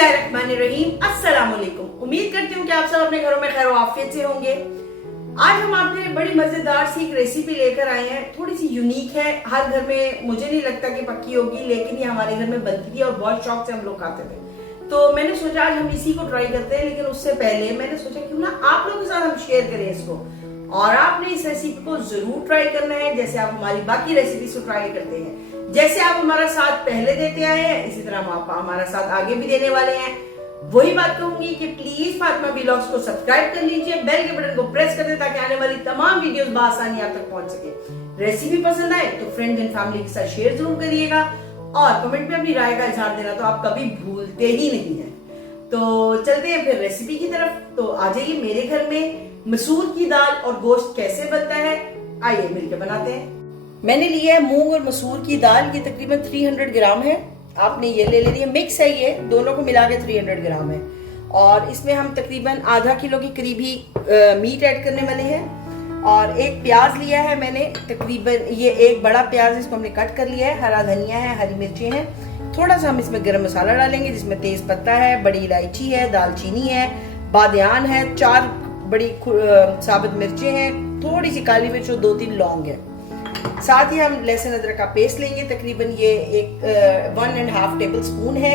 बिस्मिल्लाहिर्रहमानिर्रहीम। अस्सलाम वालेकुम। उम्मीद करती हूँ कि आप सब अपने घरों में खैर आफियत से होंगे। आज हम आपके लिए बड़ी मजेदार सी एक रेसिपी लेकर आए हैं। थोड़ी सी यूनिक है, हर घर में मुझे नहीं लगता कि पक्की होगी, लेकिन ये हमारे घर में बनती थी और बहुत शौक से हम लोग खाते थे। तो मैंने सोचा आज हम इसी को ट्राई करते हैं, लेकिन उससे पहले मैंने सोचा क्यों ना आप लोगों के साथ हम शेयर करें इसको, और आपने इस रेसिपी को जरूर ट्राई करना है जैसे आप हमारी बाकी रेसिपीज को ट्राई करते हैं। जैसे आप हमारा साथ पहले देते आए हैं, इसी तरह आप हमारा साथ आगे भी देने वाले हैं। वही बात कहूंगी कि प्लीज फातिमा व्लॉग्स को सब्सक्राइब कर लीजिए, बेल के बटन को प्रेस कर दें ताकि आने वाली तमाम वीडियोस बआसानी आप तक पहुंच सके। रेसिपी पसंद आए तो फ्रेंड्स एंड फैमिली के साथ शेयर जरूर करिएगा, और कमेंट में अपनी राय का इजहार देना तो आप कभी भूलते ही नहीं है। तो चलते हैं फिर रेसिपी की तरफ। तो आ जाइए, मेरे घर में मसूर की दाल और गोश्त कैसे बनता है, आइए मिलकर बनाते हैं। मैंने लिया है मूंग और मसूर की दाल, ये तकरीबन 300 ग्राम है। आपने ये ले लेनी है, मिक्स है, ये दोनों को मिला के 300 ग्राम है। और इसमें हम तकरीबन आधा किलो के करीब ही मीट ऐड करने वाले हैं। और एक प्याज लिया है मैंने, तकरीबन ये एक बड़ा प्याज, इसको हमने कट कर लिया है। हरा धनिया है, हरी मिर्चें हैं, थोड़ा सा हम इसमें गरम मसाला डालेंगे जिसमें तेज पत्ता है, बड़ी इलायची है, दालचीनी है, बादयान है, 4 बड़ी साबुत मिर्चें हैं, थोड़ी सी काली मिर्च और 2-3 लौंग है। साथ ही हम लहसुन अदरक का पेस्ट लेंगे, तकरीबन ये 1.5 टेबल स्पून है।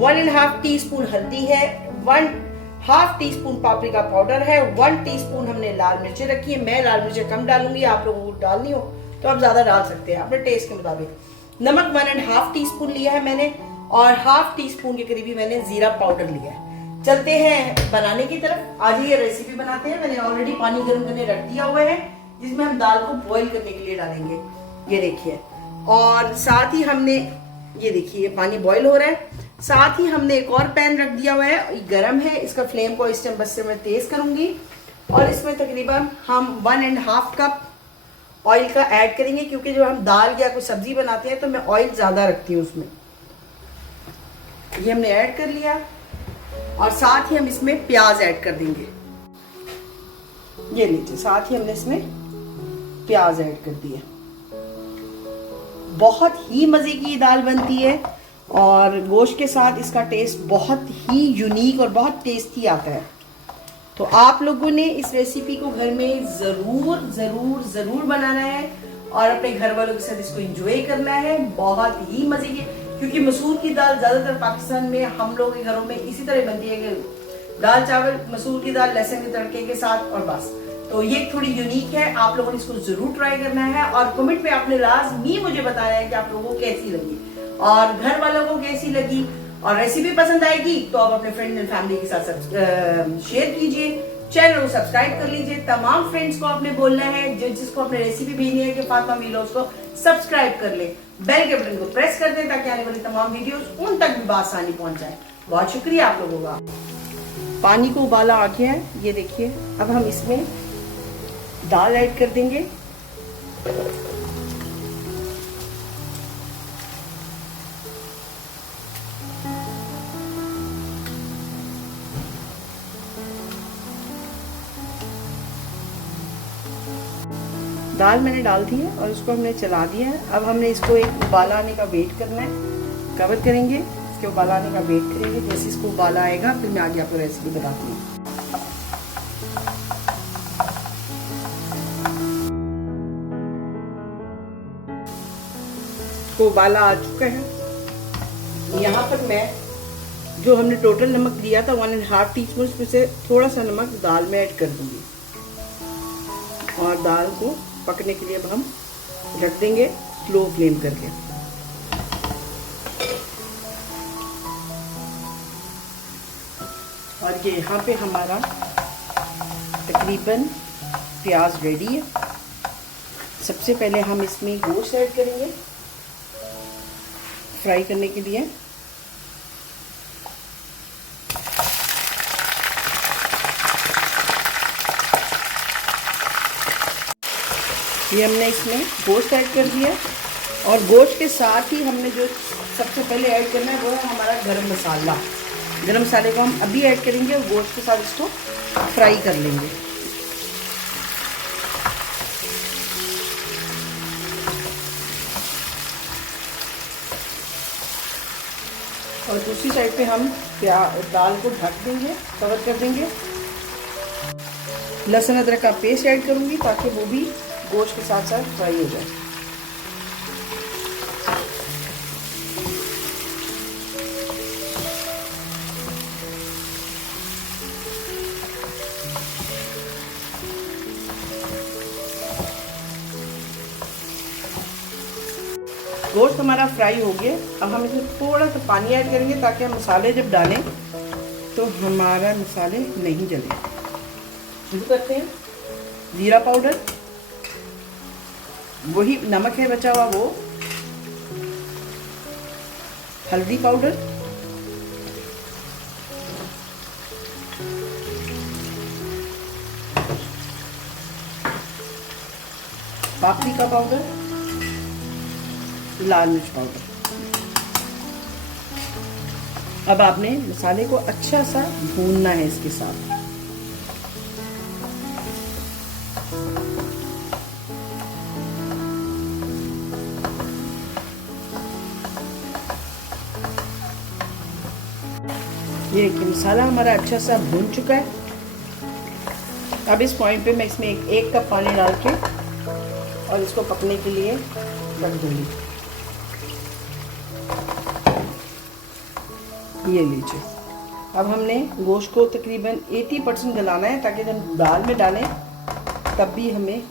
1.5 टीस्पून हल्दी है, 1/2 टीस्पून पापरिका पाउडर है, 1 टीस्पून हमने लाल मिर्चें रखी है। मैं लाल मिर्चें कम डालूंगी, आप लोगों को डालनी हो तो आप ज्यादा डाल सकते हैं अपने टेस्ट के मुताबिक। नमक 1.5 टीस्पून लिया है मैंने, और 1/2 टीस्पून के करीबी मैंने जीरा पाउडर लिया है। चलते हैं बनाने की तरफ। आज ये रेसिपी बनाते हैं। मैंने ऑलरेडी पानी गर्म करने रख दिया हुआ है जिसमें हम दाल को बॉईल करने के लिए डालेंगे, ये देखिए। और साथ ही हमने ये देखिए पानी बॉईल हो रहा है। साथ ही हमने एक और पैन रख दिया हुआ है, गर्म है, इसका फ्लेम को इस टाइम बस से मैं तेज करूंगी। और इसमें तकरीबन हम 1.5 कप ऑयल का ऐड करेंगे, क्योंकि जो हम दाल या कोई सब्जी बनाते हैं तो मैं ऑयल ज्यादा रखती हूँ उसमें। ये हमने ऐड कर लिया, और साथ ही हम इसमें प्याज ऐड कर देंगे। ये लीजिए, साथ ही हमने इसमें प्याज ऐड कर दिया। बहुत ही मजे की दाल बनती है, और गोश्त के साथ इसका टेस्ट बहुत ही यूनिक और बहुत टेस्टी आता है। तो आप लोगों ने इस रेसिपी को घर में जरूर जरूर जरूर बनाना है, और अपने घर वालों के साथ इसको एंजॉय करना है। बहुत ही मजे की, क्योंकि मसूर की दाल ज्यादातर पाकिस्तान में हम लोगों के घरों में इसी तरह बनती है कि दाल चावल, मसूर की दाल लहसुन के तड़के के साथ, और बस। तो ये थोड़ी यूनिक है, आप लोगों ने इसको जरूर ट्राई करना है, और कमेंट में आपने लाजमी मुझे बताना है कि आप लोगों को कैसी लगी और घर वालों को कैसी लगी। और रेसिपी पसंद आएगी तो आप अपने फ्रेंड्स एंड फैमिली के साथ शेयर कीजिए, चैनल को सब्सक्राइब कर लीजिए। तमाम फ्रेंड्स को आपने बोलना है जिसको अपने रेसिपी भेजनी है कि फातिमा व्लॉग्स को सब्सक्राइब कर ले, बेल के बटन को प्रेस कर दें ताकि आने वाली तमाम वीडियोस उन तक भी बआसानी पहुंच जाए। बहुत शुक्रिया आप लोगों का। पानी को उबाला आ गया है, ये देखिए। अब हम इसमें दाल ऐड कर देंगे। दाल मैंने डाल दी है और इसको हमने चला दिया है। अब हमने इसको एक उबाला आने का वेट करना है, कवर करेंगे, इसके उबाला आने का वेट करेंगे। जैसे इसको उबाला आएगा फिर मैं आगे आपको रेसिपी बताती हूँ। तो उबाला आ चुका है। यहाँ पर मैं जो हमने टोटल नमक लिया था 1.5 टीस्पून, इसमें से थोड़ा सा नमक दाल में ऐड कर दूंगी, और दाल को पकने के लिए अब हम रख देंगे स्लो फ्लेम करके। और ये यहाँ पे हमारा तकरीबन प्याज रेडी है। सबसे पहले हम इसमें गोश्त ऐड करेंगे फ्राई करने के लिए। ये हमने इसमें गोश्त ऐड कर दिया, और गोश्त के साथ ही हमने जो सबसे पहले ऐड करना है वो है हमारा गरम मसाला। गरम मसाले को हम अभी ऐड करेंगे और गोश्त के साथ इसको फ्राई कर लेंगे। और दूसरी साइड पे हम दाल को ढक देंगे, कवर कर देंगे। लहसुन अदरक का पेस्ट ऐड करूंगी ताकि वो भी गोश्त के साथ साथ फ्राई हो जाए। गोश्त हमारा फ्राई हो गया। अब हम इसमें थोड़ा सा पानी ऐड करेंगे ताकि हम मसाले जब डालें तो हमारा मसाले नहीं जले। शुरू करते हैं। जीरा पाउडर, वही नमक है बचा हुआ वो, हल्दी पाउडर, पापरिका पाउडर, लाल मिर्च पाउडर। अब आपने मसाले को अच्छा सा भूनना है इसके साथ। ये कि मसाला हमारा अच्छा सा भून चुका है। अब इस पॉइंट पे मैं इसमें एक कप पानी डाल के और इसको पकने के लिए रख दूंगी। ये लीजिए। अब हमने गोश्त को तकरीबन 80% गलाना है ताकि जब दाल में डालें तब भी हमें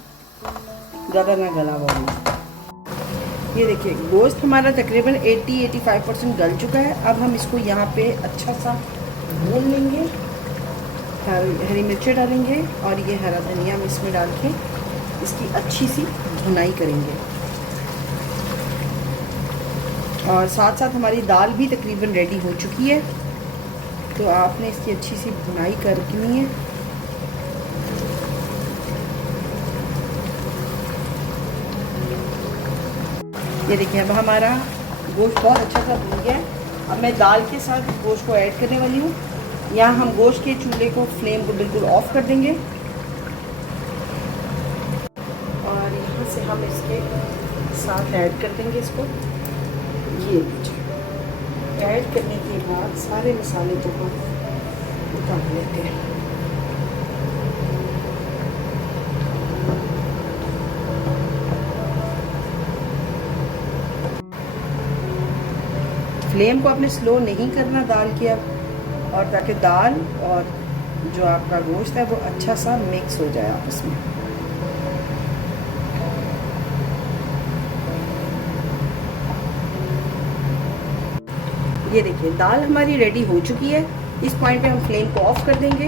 ज़्यादा ना गला हुआ हो। ये देखिए गोश्त हमारा तकरीबन 80-85% गल चुका है। अब हम इसको यहाँ पे अच्छा सा भून लेंगे। हरी मिर्चें डालेंगे और ये हरा धनिया हम इसमें डाल के इसकी अच्छी सी भुनाई करेंगे। और साथ साथ हमारी दाल भी तकरीबन रेडी हो चुकी है, तो आपने इसकी अच्छी सी भुनाई करनी है। ये देखिए अब हमारा गोश्त बहुत अच्छा सा भुन गया है। अब मैं दाल के साथ गोश्त को ऐड करने वाली हूँ। यहाँ हम गोश्त के चूल्हे को फ्लेम को बिल्कुल ऑफ कर देंगे और यहाँ से हम इसके साथ ऐड कर देंगे इसको। ये लीजिए। ऐड करने के बाद सारे मसाले को हम निकाल लेते हैं। फ्लेम को आपने स्लो नहीं करना दाल की अब, और ताकि दाल और जो आपका गोश्त है वो अच्छा सा मिक्स हो जाए आपस में। ये देखिए दाल हमारी रेडी हो चुकी है। इस पॉइंट पे हम फ्लेम को ऑफ कर देंगे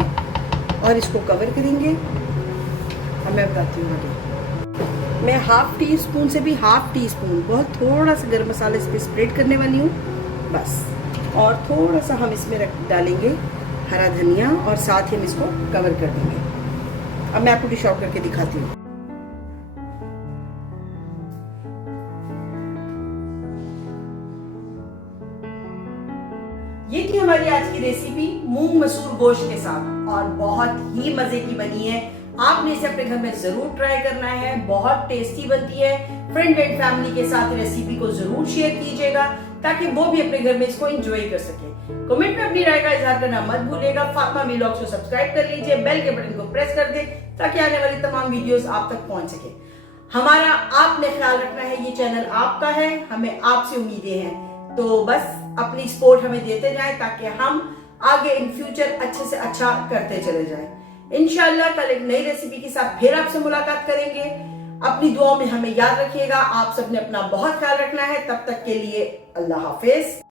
और इसको कवर करेंगे। अब मैं बताती हूँ आगे। मैं हाफ टी स्पून से भी हाफ टी स्पून बहुत थोड़ा सा गरम मसाला इस पर स्प्रेड करने वाली हूँ बस। और थोड़ा सा हम इसमें डालेंगे हरा धनिया और साथ ही हम इसको कवर कर देंगे। अब मैं आपको डिश आउट करके दिखाती हूँ। ये थी हमारी आज की रेसिपी मूंग मसूर गोश्त के साथ और बहुत ही मजे की बनी है। आपने इसे अपने घर में जरूर ट्राई करना है, बहुत टेस्टी बनती है। फ्रेंड एंड फैमिली के साथ रेसिपी को जरूर शेयर कीजिएगा ताकि वो भी अपने घर में इसको एंजॉय कर सके। कमेंट में अपनी राय का इजहार करना मत भूलिएगा। फातिमा व्लॉग्स को सब्सक्राइब कर लीजिए, बेल के बटन को प्रेस कर दे ताकि आने वाली तमाम वीडियोस आप तक पहुंच सके। हमारा आपने ख्याल रखना है, ये चैनल आपका है, हमें आपसे उम्मीदें हैं। तो बस अपनी सपोर्ट हमें देते जाएं ताकि हम आगे इन फ्यूचर अच्छे से अच्छा करते चले जाएं। इंशाल्लाह कल एक नई रेसिपी के साथ फिर आपसे मुलाकात करेंगे। अपनी दुआओं में हमें याद रखिएगा। आप सबने अपना बहुत ख्याल रखना है। तब तक के लिए अल्लाह हाफिज।